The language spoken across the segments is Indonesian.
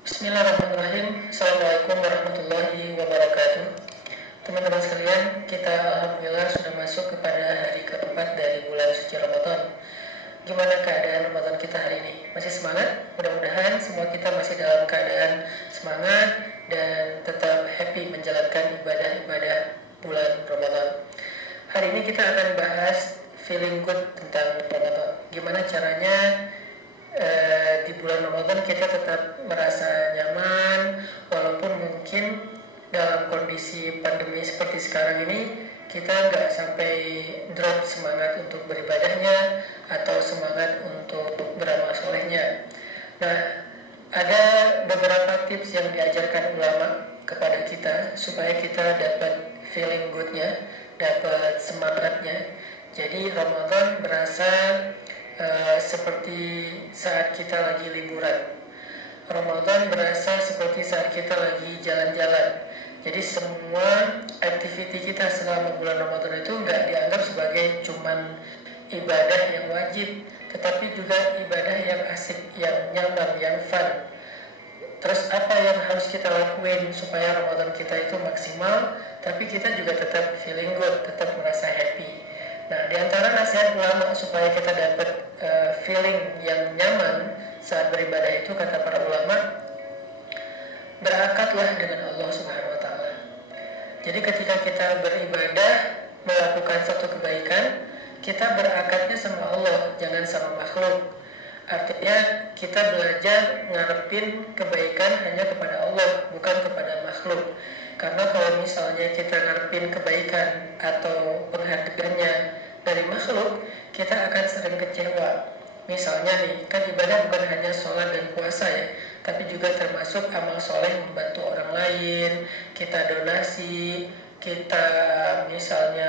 Bismillahirrahmanirrahim. Assalamualaikum warahmatullahi wabarakatuh. Teman-teman sekalian, kita alhamdulillah sudah masuk kepada hari keempat dari bulan suci Ramadan. Gimana keadaan Ramadan kita hari ini? Masih semangat? Mudah-mudahan semua kita masih dalam keadaan semangat dan tetap happy menjalankan ibadah-ibadah bulan Ramadan. Hari ini kita akan bahas feeling good tentang Ramadan. Gimana caranya di bulan Ramadan kita tetap merasa nyaman, walaupun mungkin dalam kondisi pandemi seperti sekarang ini kita nggak sampai drop semangat untuk beribadahnya atau semangat untuk beramal solehnya. Nah, ada beberapa tips yang diajarkan ulama kepada kita supaya kita dapat feeling good-nya, dapat semangatnya. Jadi Ramadan berasa seperti saat kita lagi liburan. Ramadan berasa seperti saat kita lagi jalan-jalan. Jadi semua aktiviti kita selama bulan Ramadan itu nggak dianggap sebagai cuman ibadah yang wajib, tetapi juga ibadah yang asik, yang nyaman, yang fun. Terus apa yang harus kita lakuin supaya Ramadan kita itu maksimal, tapi kita juga tetap feeling good, tetap merasa happy. Nah, di antara nasihat ulama supaya kita dapat feeling yang nyaman saat beribadah itu, kata para ulama, berakatlah dengan Allah Subhanahu wa taala. Jadi ketika kita beribadah, melakukan suatu kebaikan, kita berakatnya sama Allah, jangan sama makhluk. Artinya kita belajar ngarepin kebaikan hanya kepada Allah, bukan kepada makhluk. Karena kalau misalnya kita ngarepin kebaikan atau penghargaannya dari makhluk, kita akan sering kecewa. Misalnya nih, kan ibadah bukan hanya sholat dan puasa ya, tapi juga termasuk amal soleh membantu orang lain, kita donasi, kita misalnya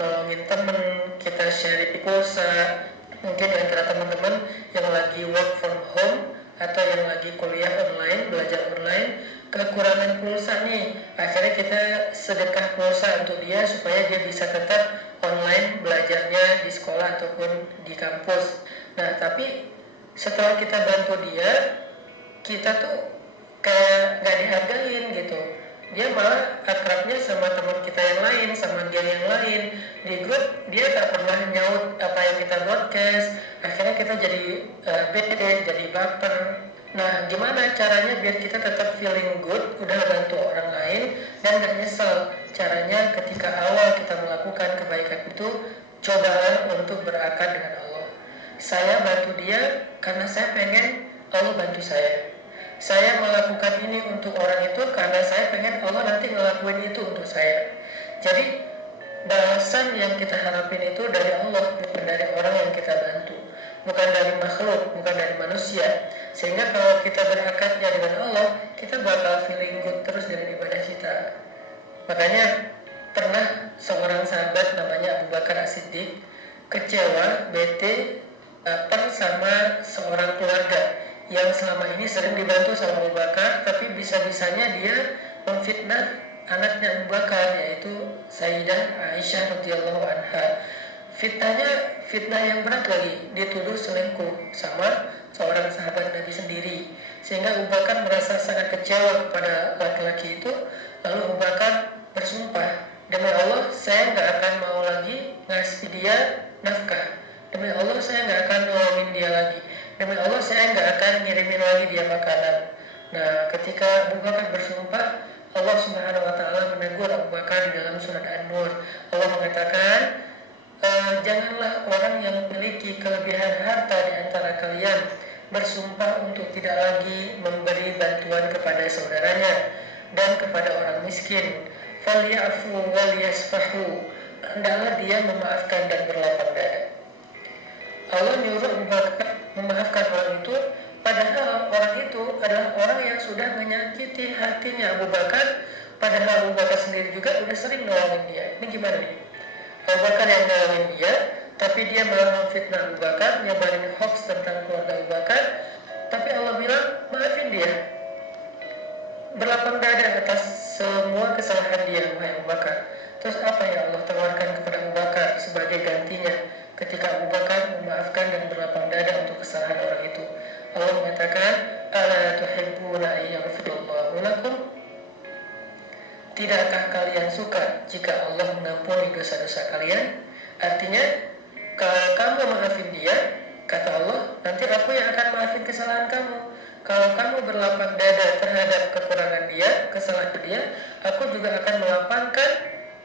nolongin temen, kita sharing pulsa. Mungkin antara teman-teman yang lagi work from home atau yang lagi kuliah online, belajar online, kekurangan pulsa nih, akhirnya kita sedekah pulsa untuk dia supaya dia bisa tetap online belajarnya di sekolah ataupun di kampus. Nah, tapi setelah kita bantu dia, kita tuh kayak nggak dihargain gitu. Dia malah akrabnya sama teman kita yang lain, sama geng yang lain. Di grup dia tak pernah nyaut apa yang kita broadcast. Akhirnya kita jadi bete, jadi baper. Nah, gimana caranya biar kita tetap feeling good, udah bantu orang lain dan gak nyesel? Caranya ketika awal kita melakukan kebaikan itu, cobalah untuk berakad dengan Allah. Saya bantu dia karena saya pengen Allah bantu saya. Saya melakukan ini untuk orang itu karena saya pengen Allah nanti ngelakuin itu untuk saya. Jadi balasan yang kita harapin itu dari Allah, bukan dari orang yang kita bantu, bukan dari makhluk, bukan dari manusia. Sehingga kalau kita berakadnya dengan Allah, kita bakal feeling good terus dengan ibadah kita. Makanya pernah seorang sahabat namanya Abu Bakar As-Siddiq kecewa, bete, baper sama seorang keluarga yang selama ini sering dibantu sama Abu Bakar, tapi bisa-bisanya dia memfitnah anaknya Abu Bakar, yaitu Sayyidah Aisyah radhiyallahu anha. Fitnah yang berat lagi, dituduh selingkuh sama seorang sahabat Nabi sendiri. Sehingga Abu Bakar merasa sangat kecewa kepada laki-laki itu. Lalu Abu Bakar bersumpah, demi Allah saya nggak akan mau lagi ngasih dia nafkah. Demi Allah saya nggak akan nolongin dia lagi. Demi Allah saya nggak akan ngirimin lagi dia makanan. Nah, ketika Abu Bakar bersumpah, Allah Subhanahu wa taala menegur Abu Bakar di dalam surat An-Nur. Allah mengatakan, janganlah orang yang memiliki kelebihan harta di antara kalian bersumpah untuk tidak lagi memberi bantuan kepada saudaranya dan kepada orang miskin. Falyafu wal yasfahu. Hendaklah dia memaafkan dan berlapang dada. Allah nyuruh Abu Bakar memaafkan orang itu, padahal orang itu adalah orang yang sudah menyakiti hatinya Abu Bakar. Padahal Abu Bakar sendiri juga udah sering nolongin dia. Ini gimana nih? Abu Bakar yang nolongin dia, tapi dia malah memfitnah Abu Bakar, nyebarin hoax tentang keluarga Abu Bakar. Tapi Allah bilang, maafin dia, berlapang dada atas semua kesalahan dia, wahai Abu Bakar. Terus apa yang Allah tawarkan kepada Abu Bakar sebagai gantinya ketika Abu Bakar memaafkan dan berlapang dada untuk kesalahan orang itu? Allah mengatakan, ala tuhibbuna an yaghfirallahu lakum? Tidakkah kalian suka jika Allah mengampuni dosa-dosa kalian? Artinya, kalau kamu maafin dia, kata Allah, nanti aku yang akan maafin kesalahan kamu. Kalau kamu berlapang dada terhadap kekurangan dia, kesalahan dia, aku juga akan melapangkan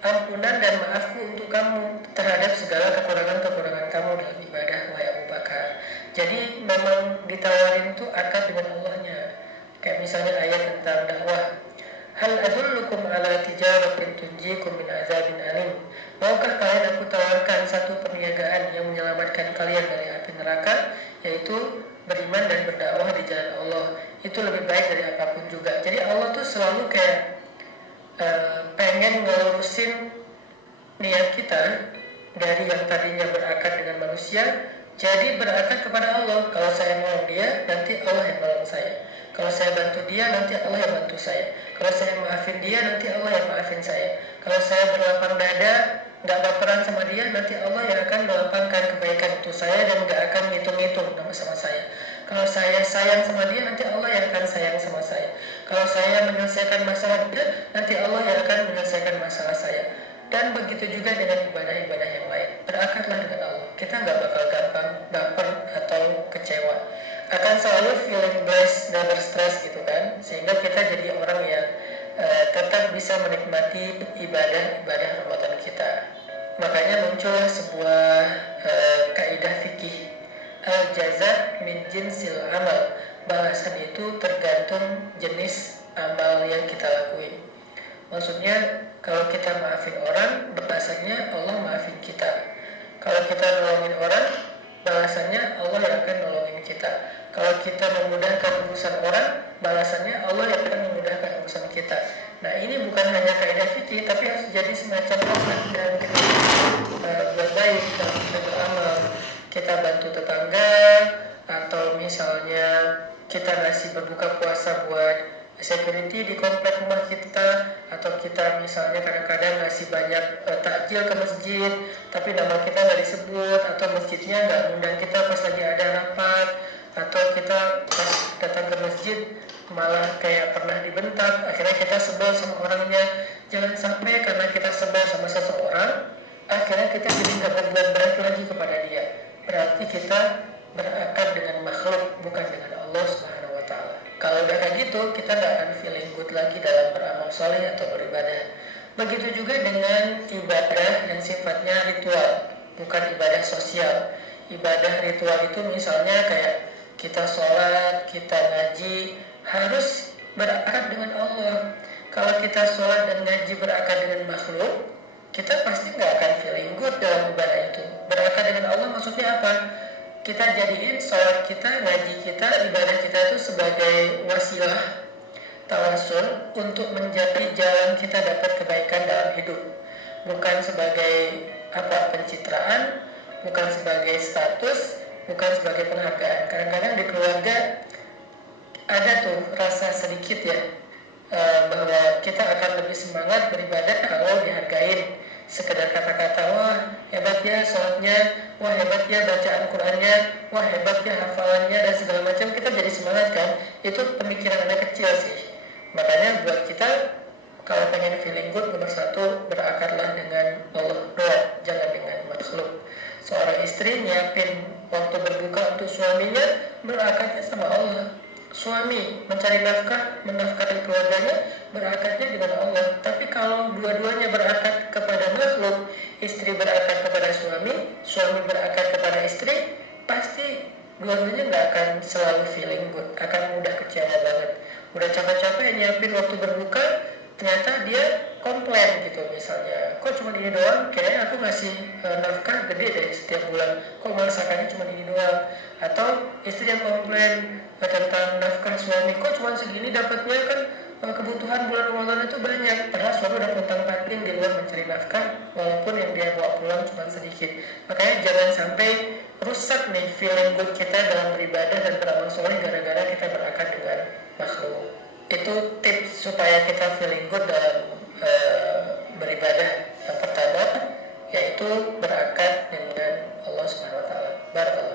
ampunan dan maafku untuk kamu terhadap segala kekurangan-kekurangan kamu dalam ibadah, wahai Abu Bakar. Jadi memang ditawarin tuh akad dengan Allahnya. Kayak misalnya ayat tentang dakwah. Hal adullukum ala tijaratin tunjikum min azabin alim. Maukah kalian aku tawarkan satu perniagaan yang menyelamatkan kalian dari api neraka, yaitu beriman dan berdakwah di jalan Allah. Itu lebih baik dari apapun juga. Jadi Allah tuh selalu kayak pengen ngelurusin niat kita dari yang tadinya berakad dengan manusia jadi berakad kepada Allah. Kalau saya nolong dia, nanti Allah yang nolong saya. Kalau saya bantu dia, nanti Allah yang bantu saya. Kalau saya maafin dia, nanti Allah yang maafin saya. Kalau saya berlapang dada, nggak baperan sama dia, nanti Allah yang akan melapangkan kebaikan untuk saya dan nggak akan ngitung-ngitung sama saya. Kalau saya sayang sama dia, nanti Allah yang akan sayang sama saya. Kalau saya menyelesaikan masalah dia, nanti Allah yang akan menyelesaikan masalah saya. Dan begitu juga dengan ibadah-ibadah yang lain. Berakatlah dengan Allah. Kita nggak bakal gampang baper atau kecewa. Akan selalu feeling blessed, never stress gitu kan. Sehingga kita jadi orang yang tetap bisa menikmati ibadah Ramadan kita. Makanya muncullah sebuah kaidah fikih. Al-jaza min jinsil amal. Balasan itu tergantung jenis amal yang kita lakuin. Maksudnya kalau kita maafin orang, balasannya Allah maafin kita. Kalau kita nolongin orang, balasannya Allah yang akan nolongin kita. Kalau kita memudahkan urusan orang, balasannya Allah yang akan memudahkan urusan kita. Nah, ini bukan hanya kaidah fikih, tapi harus jadi semacam rahmat dan kita buat baik dalam kita beramal. Kita bantu tetangga, atau misalnya kita ngasih berbuka puasa buat security di komplek rumah kita, atau kita misalnya kadang-kadang ngasih banyak takjil ke masjid tapi nama kita nggak disebut, atau masjidnya nggak undang kita pas lagi ada rapat, atau kita pas datang ke masjid malah kayak pernah dibentak, akhirnya kita sebel sama orangnya. Jangan sampai karena kita sebel sama seseorang akhirnya kita jadi nggak berbuat baik lagi kepada dia. Berarti kita berakad dengan makhluk, bukan dengan Allah Subhanahu wa Ta'ala. Kalau udah kayak gitu, kita nggak akan feeling good lagi dalam beramal soleh atau beribadah. Begitu juga dengan ibadah yang sifatnya ritual, bukan ibadah sosial. Ibadah ritual itu misalnya kayak kita sholat, kita ngaji, harus berakad dengan Allah. Kalau kita sholat dan ngaji berakad dengan makhluk, kita pasti nggak akan feeling good dalam ibadah itu. Berakad dengan Allah maksudnya apa? Kita jadiin sholat kita, ngaji kita, ibadah kita itu sebagai wasilah tawasul untuk menjadi jalan kita dapat kebaikan dalam hidup. Bukan sebagai pencitraan, bukan sebagai status, bukan sebagai penghargaan. Kadang-kadang di keluarga ada tuh rasa sedikit ya, bahwa kita akan lebih semangat beribadah kalau dihargain. Sekedar kata-kata, wah hebat ya sholatnya, wah hebat ya bacaan Qur'annya, wah hebat ya hafalannya dan segala macam, kita jadi semangat kan. Itu pemikiran anak kecil sih. Makanya buat kita kalau pengen feeling good, nomor satu, berakadlah dengan Allah doa, jangan dengan makhluk. Seorang istri nyiapin waktu berbuka untuk suaminya, berakadnya sama Allah. Suami mencari nafkah, menafkahi keluarganya, berakadnya dengan Allah. Tapi kalau dua-duanya berakad kepada makhluk, istri berakad kepada suami, suami berakad kepada istri, pasti dua-duanya nggak akan selalu feeling good, akan mudah kecewa banget. Udah capek-capek nyiapin waktu berbuka, ternyata dia komplain gitu misalnya, kok cuma ini doang, kayaknya aku ngasih nafkah gede deh setiap bulan, kok masakannya cuma ini doang. Atau istri yang komplain tentang nafkah suami, kok cuma segini dapatnya, kan kebutuhan bulan Ramadan itu banyak, padahal suami udah pontang-panting di luar mencari nafkah walaupun yang dia bawa pulang cuma sedikit. Makanya jangan sampai rusak nih feeling good kita dalam beribadah dan beramal soleh gara-gara kita berakad dengan makhluk. Itu tips supaya kita feeling good dalam beribadah. Yang pertama yaitu berakad dengan Allah Subhanahu wa Ta'ala. Barakallahu.